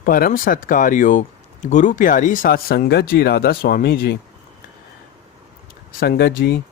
परम सत्कार योग गुरु प्यारी साथ संगत जी राधा स्वामी जी। संगत जी,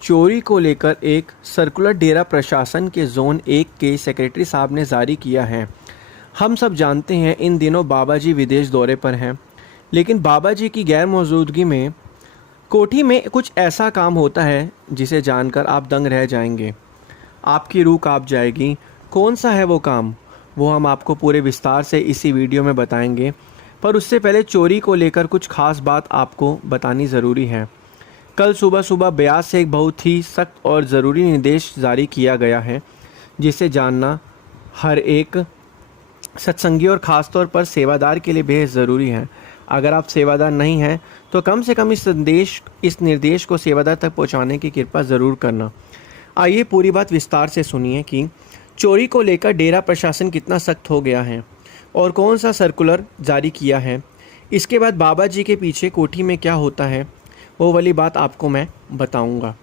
चोरी को लेकर एक सर्कुलर डेरा प्रशासन के जोन 1 के सेक्रेटरी साहब ने जारी किया है। हम सब जानते हैं इन दिनों बाबा जी विदेश दौरे पर हैं, लेकिन बाबा जी की गैर मौजूदगी में कोठी में कुछ ऐसा काम होता है जिसे जानकर आप दंग रह जाएंगे। आपकी रूह कांप जाएगी। कौन सा है वो काम, वो हम आपको पूरे विस्तार से इसी वीडियो में बताएंगे। पर उससे पहले चोरी को लेकर कुछ खास बात आपको बतानी ज़रूरी है। कल सुबह सुबह ब्यास से एक बहुत ही सख्त और ज़रूरी निर्देश जारी किया गया है, जिसे जानना हर एक सत्संगी और ख़ास तौर पर सेवादार के लिए बेहद ज़रूरी है। अगर आप सेवादार नहीं हैं तो कम से कम इस निर्देश को सेवादार तक पहुंचाने की कृपा ज़रूर करना। आइए पूरी बात विस्तार से सुनिए कि चोरी को लेकर डेरा प्रशासन कितना सख्त हो गया है और कौन सा सर्कुलर जारी किया है। इसके बाद बाबा जी के पीछे कोठी में क्या होता है, वो वाली बात आपको मैं बताऊंगा।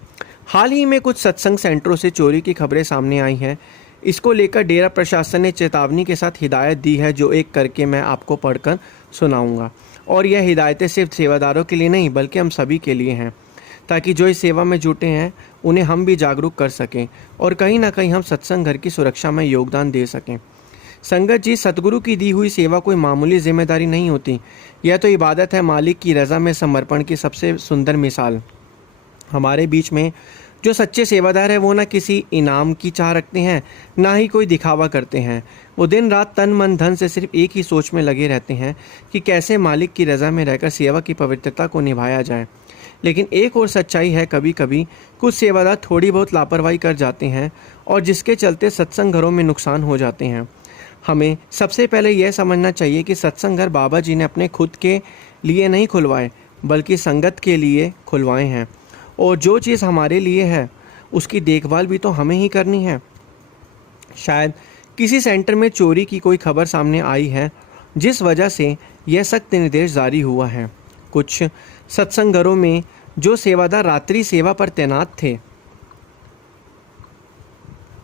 हाल ही में कुछ सत्संग सेंटरों से चोरी की खबरें सामने आई हैं। इसको लेकर डेरा प्रशासन ने चेतावनी के साथ हिदायत दी है, जो एक करके मैं आपको पढ़कर सुनाऊंगा। और यह हिदायतें सिर्फ सेवादारों के लिए नहीं बल्कि हम सभी के लिए हैं, ताकि जो इस सेवा में जुटे हैं उन्हें हम भी जागरूक कर सकें और कहीं ना कहीं हम सत्संग घर की सुरक्षा में योगदान दे सकें। संगत जी, सतगुरु की दी हुई सेवा कोई मामूली जिम्मेदारी नहीं होती। यह तो इबादत है, मालिक की रज़ा में समर्पण की सबसे सुंदर मिसाल। हमारे बीच में जो सच्चे सेवादार हैं वो ना किसी इनाम की चाह रखते हैं, ना ही कोई दिखावा करते हैं। वो दिन रात तन मन धन से सिर्फ एक ही सोच में लगे रहते हैं कि कैसे मालिक की रज़ा में रहकर सेवा की पवित्रता को निभाया जाए। लेकिन एक और सच्चाई है, कभी कभी कुछ सेवादार थोड़ी बहुत लापरवाही कर जाते हैं और जिसके चलते सत्संग घरों में नुकसान हो जाते हैं। हमें सबसे पहले यह समझना चाहिए कि सत्संग घर बाबा जी ने अपने खुद के लिए नहीं खुलवाए बल्कि संगत के लिए खुलवाए हैं, और जो चीज़ हमारे लिए है उसकी देखभाल भी तो हमें ही करनी है। शायद किसी सेंटर में चोरी की कोई खबर सामने आई है, जिस वजह से यह सख्त निर्देश जारी हुआ है। कुछ सत्संग घरों में जो सेवादार रात्रि सेवा पर तैनात थे,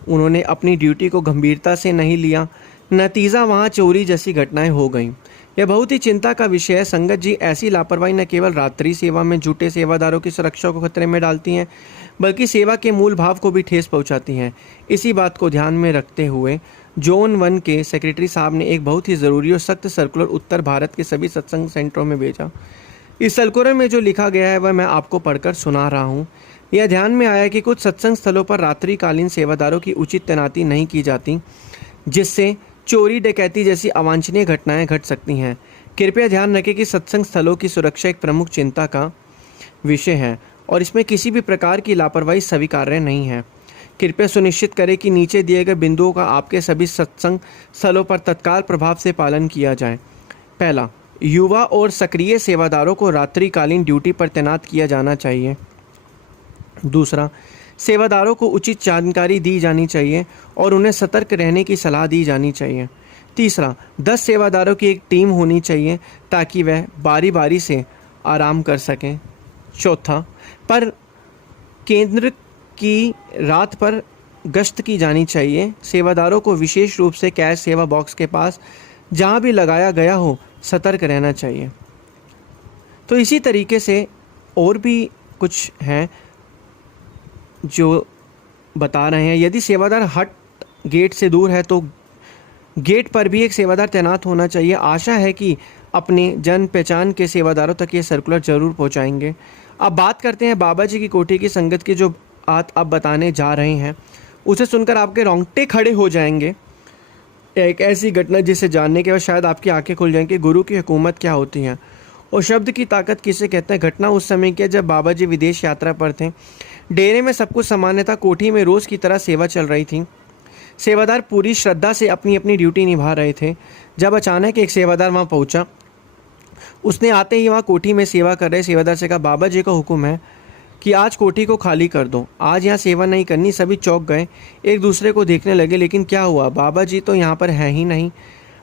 उन्होंने अपनी ड्यूटी को गंभीरता से नहीं लिया। नतीजा वहां चोरी जैसी घटनाएं हो गईं। यह बहुत ही चिंता का विषय है। संगत जी, ऐसी लापरवाही न केवल रात्रि सेवा में जुटे सेवादारों की सुरक्षा को खतरे में डालती हैं, बल्कि सेवा के मूल भाव को भी ठेस पहुंचाती हैं। इसी बात को ध्यान में रखते हुए जोन 1 के सेक्रेटरी साहब ने एक बहुत ही ज़रूरी और सख्त सर्कुलर उत्तर भारत के सभी सत्संग सेंटरों में भेजा। इस सर्कुलर में जो लिखा गया है वह मैं आपको पढ़कर सुना रहा हूँ। यह ध्यान में आया कि कुछ सत्संग स्थलों पर रात्रिकालीन सेवादारों की उचित तैनाती नहीं की जाती, जिससे चोरी डकैती जैसी अवांछनीय घटनाएं घट सकती हैं। कृपया ध्यान रखें कि सत्संग स्थलों की सुरक्षा एक प्रमुख चिंता का विषय है और इसमें किसी भी प्रकार की लापरवाही स्वीकार्य नहीं है। कृपया सुनिश्चित करें कि नीचे दिए गए बिंदुओं का आपके सभी सत्संग स्थलों पर तत्काल प्रभाव से पालन किया जाए। पहला, युवा और सक्रिय सेवादारों को रात्रिकालीन ड्यूटी पर तैनात किया जाना चाहिए। दूसरा, सेवादारों को उचित जानकारी दी जानी चाहिए और उन्हें सतर्क रहने की सलाह दी जानी चाहिए। तीसरा, 10 सेवादारों की एक टीम होनी चाहिए ताकि वह बारी बारी से आराम कर सकें। चौथा, पर केंद्र की रात पर गश्त की जानी चाहिए। सेवादारों को विशेष रूप से कैश सेवा बॉक्स के पास जहां भी लगाया गया हो सतर्क रहना चाहिए। तो इसी तरीके से और भी कुछ हैं जो बता रहे हैं। यदि सेवादार हट गेट से दूर है तो गेट पर भी एक सेवादार तैनात होना चाहिए। आशा है कि अपने जान पहचान के सेवादारों तक ये सर्कुलर जरूर पहुंचाएंगे। अब बात करते हैं बाबा जी की कोठी की संगत की। जो बात आप बताने जा रहे हैं उसे सुनकर आपके रोंगटे खड़े हो जाएंगे। एक ऐसी घटना जिसे जानने के बाद शायद आपकी आंखें खुल जाएंगी। गुरु की हुकूमत क्या होती है और शब्द की ताकत किसे कहते हैं। घटना उस समय की जब बाबा जी विदेश यात्रा पर थे। डेरे में सब कुछ सामान्य था। कोठी में रोज़ की तरह सेवा चल रही थी। सेवादार पूरी श्रद्धा से अपनी अपनी ड्यूटी निभा रहे थे। जब अचानक एक सेवादार वहाँ पहुँचा। उसने आते ही वहाँ कोठी में सेवा कर रहे सेवादार से कहा, बाबा जी का हुक्म है कि आज कोठी को खाली कर दो, आज यहाँ सेवा नहीं करनी। सभी चौंक गए, एक दूसरे को देखने लगे। लेकिन क्या हुआ, बाबा जी तो यहाँ पर है ही नहीं,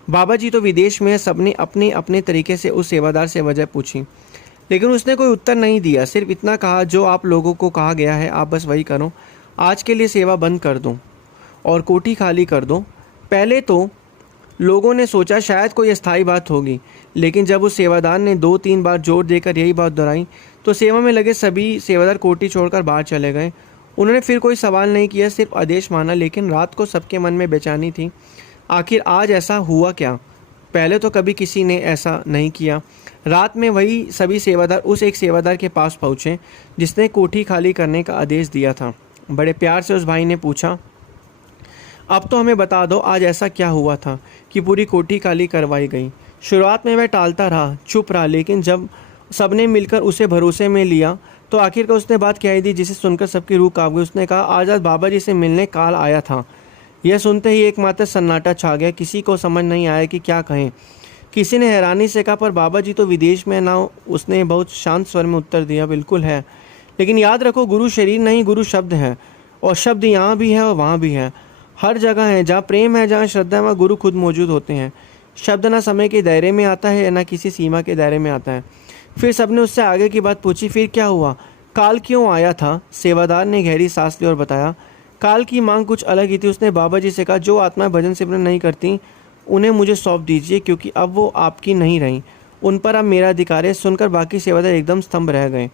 बाबा जी तो विदेश में है। सबने अपने अपने तरीके से उस सेवादार से वजह पूछी, लेकिन उसने कोई उत्तर नहीं दिया। सिर्फ इतना कहा, जो आप लोगों को कहा गया है आप बस वही करो। आज के लिए सेवा बंद कर दो और कोठी खाली कर दो। पहले तो लोगों ने सोचा शायद कोई अस्थायी बात होगी, लेकिन जब उस सेवादार ने 2-3 बार जोर देकर यही बात दोहराई तो सेवा में लगे सभी सेवादार कोठी छोड़कर बाहर चले गए। उन्होंने फिर कोई सवाल नहीं किया, सिर्फ आदेश माना। लेकिन रात को सबके मन में बेचैनी थी। आखिर आज ऐसा हुआ क्या? पहले तो कभी किसी ने ऐसा नहीं किया। रात में वही सभी सेवादार उस एक सेवादार के पास पहुँचे जिसने कोठी खाली करने का आदेश दिया था। बड़े प्यार से उस भाई ने पूछा, अब तो हमें बता दो आज ऐसा क्या हुआ था कि पूरी कोठी खाली करवाई गई। शुरुआत में वह टालता रहा, चुप रहा, लेकिन जब सबने मिलकर उसे भरोसे में लिया तो आखिरकार उसने बात कह दी जिसे सुनकर सबकी रूह कांप गई। उसने कहा, आज बाबा जी से मिलने काल आया था। यह सुनते ही एकमात्र सन्नाटा छा गया। किसी को समझ नहीं आया कि क्या कहें। किसी ने हैरानी से कहा, पर बाबा जी तो विदेश में ना। उसने बहुत शांत स्वर में उत्तर दिया, बिल्कुल है, लेकिन याद रखो गुरु शरीर नहीं, गुरु शब्द है, और शब्द यहाँ भी है और वहाँ भी है। हर जगह है। जहाँ प्रेम है, जहाँ श्रद्धा है, वहाँ गुरु खुद मौजूद होते हैं। शब्द ना समय के दायरे में आता है, ना किसी सीमा के दायरे में आता है। फिर सबने उससे आगे की बात पूछी, फिर क्या हुआ? काल क्यों आया था? सेवादार ने गहरी सांस ली और बताया, काल की मांग कुछ अलग ही थी। उसने बाबा जी से कहा, जो आत्माएं भजन सिमरन नहीं करती उन्हें मुझे सौंप दीजिए, क्योंकि अब वो आपकी नहीं रहीं, उन पर अब मेरा अधिकार है। सुनकर बाकी सेवादार एकदम स्तंभ रह गए।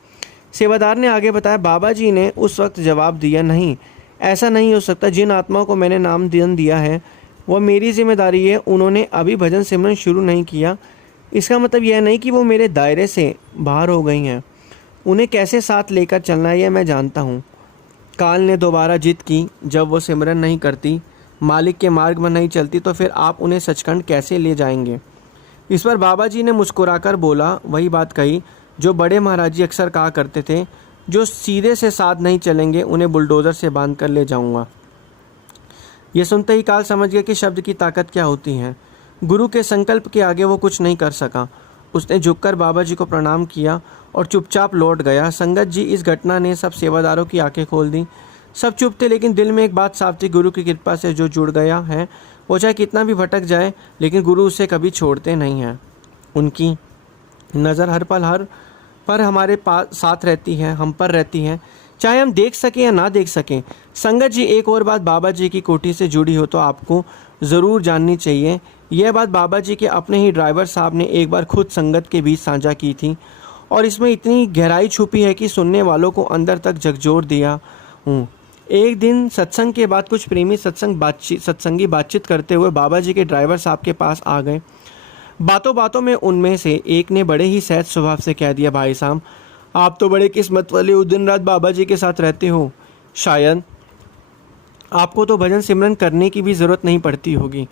सेवादार ने आगे बताया, बाबा जी ने उस वक्त जवाब दिया, नहीं, ऐसा नहीं हो सकता। जिन आत्माओं को मैंने नाम दिया है वह मेरी जिम्मेदारी है। उन्होंने अभी भजन सिमरन शुरू नहीं किया। इसका मतलब यह नहीं कि वो मेरे दायरे से बाहर हो गई हैं। उन्हें कैसे साथ लेकर चलना है यह मैं जानता हूँ। काल ने दोबारा जिद की, जब वो सिमरन नहीं करती, मालिक के मार्ग में नहीं चलती, तो फिर आप उन्हें सचखंड कैसे ले जाएंगे? इस पर बाबा जी ने मुस्कुराकर बोला, वही बात कही जो बड़े महाराज जी अक्सर कहा करते थे, जो सीधे से साथ नहीं चलेंगे उन्हें बुलडोज़र से बांध कर ले जाऊंगा। ये सुनते ही काल समझ गया कि शब्द की ताकत क्या होती है। गुरु के संकल्प के आगे वो कुछ नहीं कर सका। उसने झुककर बाबा जी को प्रणाम किया और चुपचाप लौट गया। संगत जी, इस घटना ने सब सेवादारों की आंखें खोल दी। सब चुप थे, लेकिन दिल में एक बात साफ थी, गुरु की कृपा से जो जुड़ गया है वो चाहे कितना भी भटक जाए, लेकिन गुरु उसे कभी छोड़ते नहीं हैं। उनकी नज़र हर पल हर पर हमारे पास साथ रहती है, हम पर रहती है, चाहे हम देख सकें या ना देख सकें। संगत जी, एक और बात बाबा जी की कोठी से जुड़ी हो तो आपको ज़रूर जाननी चाहिए। यह बात बाबा जी के अपने ही ड्राइवर साहब ने एक बार खुद संगत के बीच साझा की थी, और इसमें इतनी गहराई छुपी है कि सुनने वालों को अंदर तक झकझोर दिया हूँ। एक दिन सत्संग के बाद कुछ प्रेमी सत्संगी बातचीत करते हुए बाबा जी के ड्राइवर साहब के पास आ गए। बातों बातों में उनमें से एक ने बड़े ही सहज स्वभाव से कह दिया, भाई साहब, आप तो बड़े किस्मत वाले हो, दिन रात बाबा जी के साथ रहते हो। शायद आपको तो भजन सिमरन करने की भी ज़रूरत नहीं पड़ती होगी।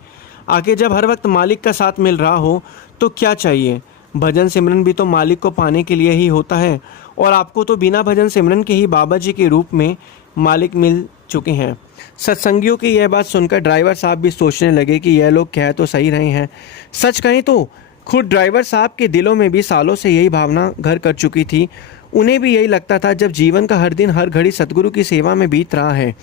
आगे जब हर वक्त मालिक का साथ मिल रहा हो तो क्या चाहिए? भजन सिमरन भी तो मालिक को पाने के लिए ही होता है, और आपको तो बिना भजन सिमरन के ही बाबा जी के रूप में मालिक मिल चुके हैं। सत्संगियों की यह बात सुनकर ड्राइवर साहब भी सोचने लगे कि यह लोग कह तो सही रहे हैं। सच कहें तो खुद ड्राइवर साहब के दिलों में भी सालों से यही भावना घर कर चुकी थी। उन्हें भी यही लगता था, जब जीवन का हर दिन हर घड़ी सतगुरु की सेवा में बीत रहा है,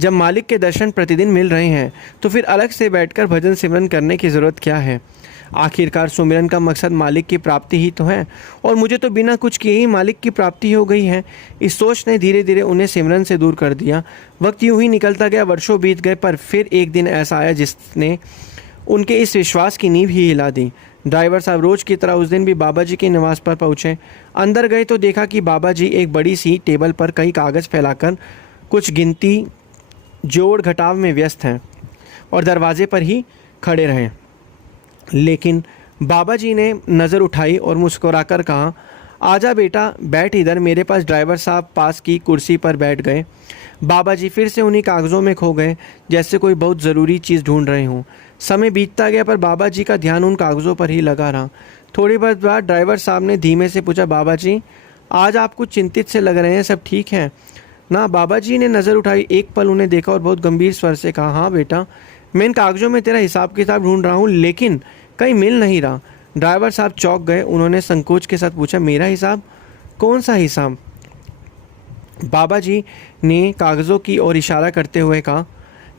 जब मालिक के दर्शन प्रतिदिन मिल रहे हैं, तो फिर अलग से बैठकर भजन सिमरन करने की ज़रूरत क्या है? आखिरकार सुमिरन का मकसद मालिक की प्राप्ति ही तो है, और मुझे तो बिना कुछ किए ही मालिक की प्राप्ति हो गई है। इस सोच ने धीरे धीरे उन्हें सिमरन से दूर कर दिया। वक्त यूं ही निकलता गया, वर्षों बीत गए, पर फिर एक दिन ऐसा आया जिसने उनके इस विश्वास की नींव ही हिला दी। ड्राइवर साहब रोज़ की तरह उस दिन भी बाबा जी के निवास पर पहुँचे। अंदर गए तो देखा कि बाबा जी एक बड़ी सी टेबल पर कई कागज़ फैलाकर कुछ गिनती जोड़ घटाव में व्यस्त हैं, और दरवाजे पर ही खड़े रहे। लेकिन बाबा जी ने नज़र उठाई और मुस्कुराकर कहा, आजा बेटा, बैठ इधर मेरे पास। ड्राइवर साहब पास की कुर्सी पर बैठ गए। बाबा जी फिर से उन्हीं कागज़ों में खो गए, जैसे कोई बहुत ज़रूरी चीज़ ढूंढ रहे हों। समय बीतता गया, पर बाबा जी का ध्यान उन कागज़ों पर ही लगा रहा। थोड़ी देर बाद ड्राइवर साहब ने धीमे से पूछा, बाबा जी, आज आप कुछ चिंतित से लग रहे हैं, सब ठीक है ना? बाबा जी ने नज़र उठाई, एक पल उन्हें देखा और बहुत गंभीर स्वर से कहा, हाँ बेटा, मैं इन कागज़ों में तेरा हिसाब किताब ढूंढ रहा हूँ, लेकिन कहीं मिल नहीं रहा। ड्राइवर साहब चौंक गए। उन्होंने संकोच के साथ पूछा, मेरा हिसाब? कौन सा हिसाब? बाबा जी ने कागज़ों की ओर इशारा करते हुए कहा,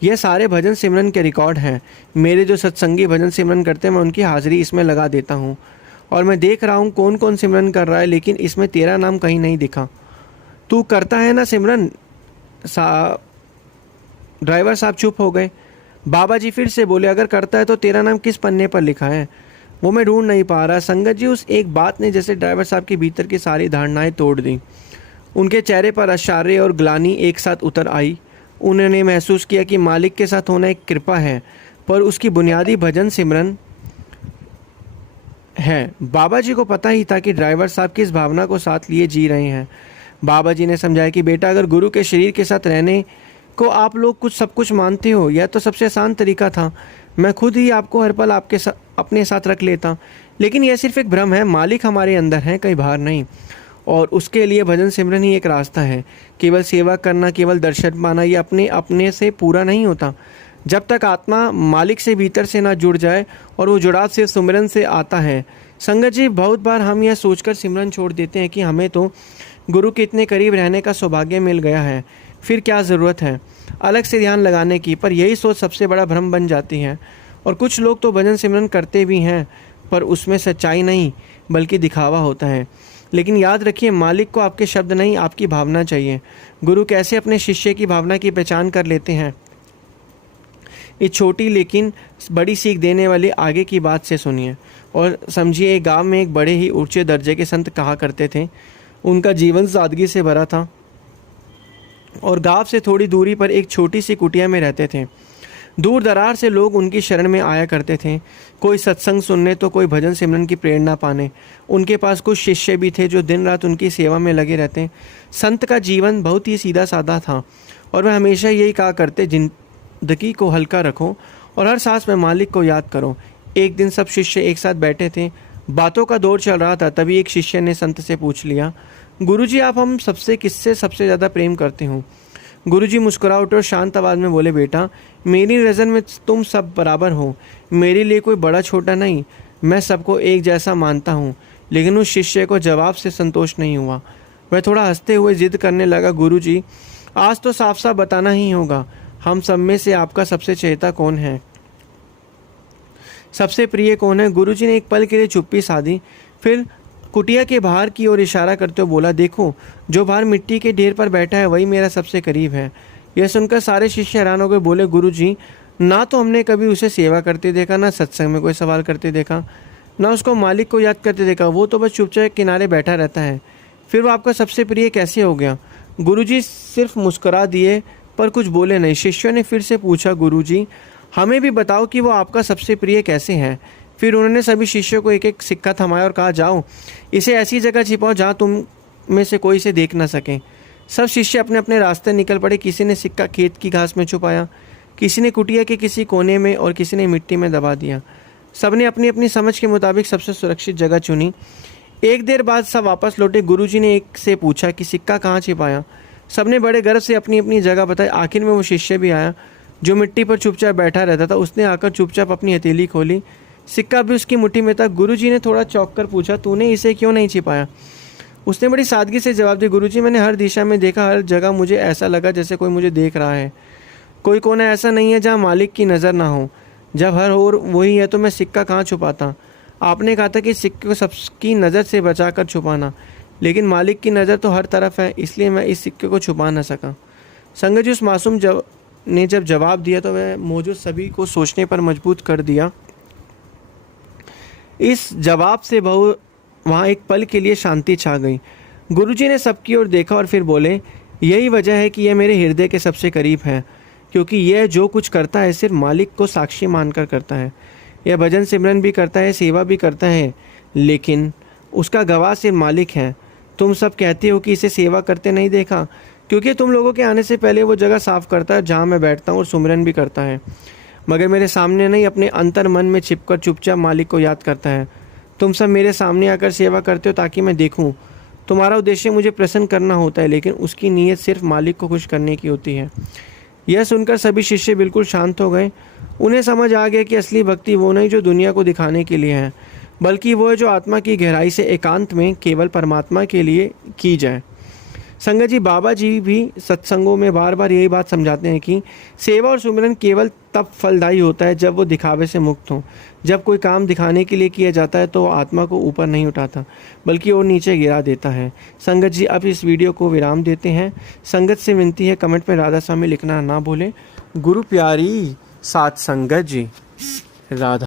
यह सारे भजन सिमरन के रिकॉर्ड हैं। मेरे जो सत्संगी भजन सिमरन करते हैं, मैं उनकी हाज़िरी इसमें लगा देता हूँ, और मैं देख रहा हूँ कौन कौन सिमरन कर रहा है, लेकिन इसमें तेरा नाम कहीं नहीं दिखा। तू करता है ना सिमरन? ड्राइवर साहब चुप हो गए। बाबा जी फिर से बोले, अगर करता है तो तेरा नाम किस पन्ने पर लिखा है, वो मैं ढूंढ नहीं पा रहा। संगत जी, उस एक बात ने जैसे ड्राइवर साहब के भीतर की सारी धारणाएं तोड़ दी। उनके चेहरे पर आश्चर्य और ग्लानि एक साथ उतर आई। उन्होंने महसूस किया कि मालिक के साथ होना एक कृपा है, पर उसकी बुनियादी भजन सिमरन है। बाबा जी को पता ही था कि ड्राइवर साहब किस भावना को साथ लिए जी रहे हैं। बाबा जी ने समझाया कि बेटा, अगर गुरु के शरीर के साथ रहने को आप लोग सब कुछ मानते हो, यह तो सबसे आसान तरीका था। मैं खुद ही आपको हर पल अपने साथ रख लेता। लेकिन यह सिर्फ एक भ्रम है। मालिक हमारे अंदर है, कहीं बाहर नहीं। और उसके लिए भजन सिमरन ही एक रास्ता है। केवल सेवा करना, केवल दर्शन पाना, ये अपने से पूरा नहीं होता। जब तक आत्मा मालिक से भीतर से ना जुड़ जाए, और वो जुड़ाव सिर्फ सिमरन से आता है। संगत जी, बहुत बार हम यह सोचकर सिमरन छोड़ देते हैं कि हमें तो गुरु के इतने करीब रहने का सौभाग्य मिल गया है, फिर क्या ज़रूरत है अलग से ध्यान लगाने की। पर यही सोच सबसे बड़ा भ्रम बन जाती है। और कुछ लोग तो भजन सिमरन करते भी हैं, पर उसमें सच्चाई नहीं बल्कि दिखावा होता है। लेकिन याद रखिए, मालिक को आपके शब्द नहीं, आपकी भावना चाहिए। गुरु कैसे अपने शिष्य की भावना की पहचान कर लेते हैं, ये छोटी लेकिन बड़ी सीख देने वाली आगे की बात से सुनिए और समझिए। एक गांव में एक बड़े ही ऊंचे दर्जे के संत कहा करते थे। उनका जीवन सादगी से भरा था और गांव से थोड़ी दूरी पर एक छोटी सी कुटिया में रहते थे। दूर दरार से लोग उनकी शरण में आया करते थे, कोई सत्संग सुनने तो कोई भजन सिमरन की प्रेरणा पाने। उनके पास कुछ शिष्य भी थे जो दिन रात उनकी सेवा में लगे रहते। संत का जीवन बहुत ही सीधा साधा था और वह हमेशा यही कहा करते, जिंदगी को हल्का रखो और हर सांस में मालिक को याद करो। एक दिन सब शिष्य एक साथ बैठे थे, बातों का दौर चल रहा था। तभी एक शिष्य ने संत से पूछ लिया, गुरुजी, आप हम सबसे किससे सबसे ज़्यादा प्रेम करते हो? गुरुजी मुस्कुरा उठे और शांत आवाज़ में बोले, बेटा, मेरी नज़र में तुम सब बराबर हो। मेरे लिए कोई बड़ा छोटा नहीं, मैं सबको एक जैसा मानता हूँ। लेकिन उस शिष्य को जवाब से संतोष नहीं हुआ। वह थोड़ा हंसते हुए जिद करने लगा, गुरुजी, आज तो साफ साफ बताना ही होगा, हम सब में से आपका सबसे चहेता कौन है, सबसे प्रिय कौन है? गुरुजी ने एक पल के लिए चुप्पी साधी, फिर कुटिया के बाहर की ओर इशारा करते हुए बोला, देखो, जो बाहर मिट्टी के ढेर पर बैठा है वही मेरा सबसे करीब है। यह सुनकर सारे शिष्य हैरान हो गए। बोले, गुरुजी, ना तो हमने कभी उसे सेवा करते देखा, ना सत्संग में कोई सवाल करते देखा, ना उसको मालिक को याद करते देखा। वो तो बस चुपचाप किनारे बैठा रहता है। फिर वो आपका सबसे प्रिय कैसे हो गया? गुरुजी सिर्फ मुस्कुरा दिए पर कुछ बोले नहीं। शिष्यों ने फिर से पूछा, गुरुजी, हमें भी बताओ कि वो आपका सबसे प्रिय कैसे है? फिर उन्होंने सभी शिष्यों को एक एक सिक्का थमाया और कहा, जाओ, इसे ऐसी जगह छिपाओ जहाँ तुम में से कोई इसे देख ना सके। सब शिष्य अपने अपने रास्ते निकल पड़े। किसी ने सिक्का खेत की घास में छुपाया, किसी ने कुटिया के किसी कोने में और किसी ने मिट्टी में दबा दिया। सबने अपनी अपनी समझ के मुताबिक सबसे सुरक्षित जगह चुनी। एक देर बाद सब वापस लौटे। गुरुजी ने एक से पूछा कि सिक्का कहाँ छिपाया? सबने बड़े गर्व से अपनी अपनी जगह बताई। आखिर में वो शिष्य भी आया जो मिट्टी पर चुपचाप बैठा रहता था। उसने आकर चुपचाप अपनी हथेली खोली, सिक्का भी उसकी मुट्ठी में था। गुरुजी ने थोड़ा चौंक कर पूछा, तूने इसे क्यों नहीं छिपाया? उसने बड़ी सादगी से जवाब दिया, गुरुजी, मैंने हर दिशा में देखा, हर जगह मुझे ऐसा लगा जैसे कोई मुझे देख रहा है। कोई कोना ऐसा नहीं है जहाँ मालिक की नज़र ना हो। जब हर ओर वही है तो मैं सिक्का कहाँ छुपाता? आपने कहा था कि सिक्के को सबकी नज़र से बचा कर छुपाना, लेकिन मालिक की नज़र तो हर तरफ है, इसलिए मैं इस सिक्के को छुपा न सका। संगत जी, उस मासूम ने जब जवाब दिया तो वह मौजूद सभी को सोचने पर मजबूर कर दिया। इस जवाब से वहाँ एक पल के लिए शांति छा गई। गुरुजी ने सबकी ओर देखा और फिर बोले, यही वजह है कि यह मेरे हृदय के सबसे करीब है, क्योंकि यह जो कुछ करता है सिर्फ मालिक को साक्षी मानकर करता है। यह भजन सिमरन भी करता है, सेवा भी करता है, लेकिन उसका गवाह सिर्फ मालिक है। तुम सब कहते हो कि इसे सेवा करते नहीं देखा, क्योंकि तुम लोगों के आने से पहले वो जगह साफ करता है जहाँ मैं बैठता हूँ और सुमिरन भी करता है, मगर मेरे सामने नहीं, अपने अंतर मन में छिपकर चुपचाप मालिक को याद करता है। तुम सब मेरे सामने आकर सेवा करते हो ताकि मैं देखूं। तुम्हारा उद्देश्य मुझे प्रसन्न करना होता है, लेकिन उसकी नीयत सिर्फ मालिक को खुश करने की होती है। यह सुनकर सभी शिष्य बिल्कुल शांत हो गए। उन्हें समझ आ गया कि असली भक्ति वो नहीं जो दुनिया को दिखाने के लिए है, बल्कि वो है जो आत्मा की गहराई से एकांत में केवल परमात्मा के लिए की जाए। संगत जी, बाबा जी भी सत्संगों में बार बार यही बात समझाते हैं कि सेवा और सुमिरन केवल तब फलदायी होता है जब वो दिखावे से मुक्त हो। जब कोई काम दिखाने के लिए किया जाता है तो वो आत्मा को ऊपर नहीं उठाता, बल्कि और नीचे गिरा देता है। संगत जी, अब इस वीडियो को विराम देते हैं। संगत से विनती है, कमेंट में राधा स्वामी लिखना ना भूलें। गुरु प्यारी साथ संगत जी। राधा।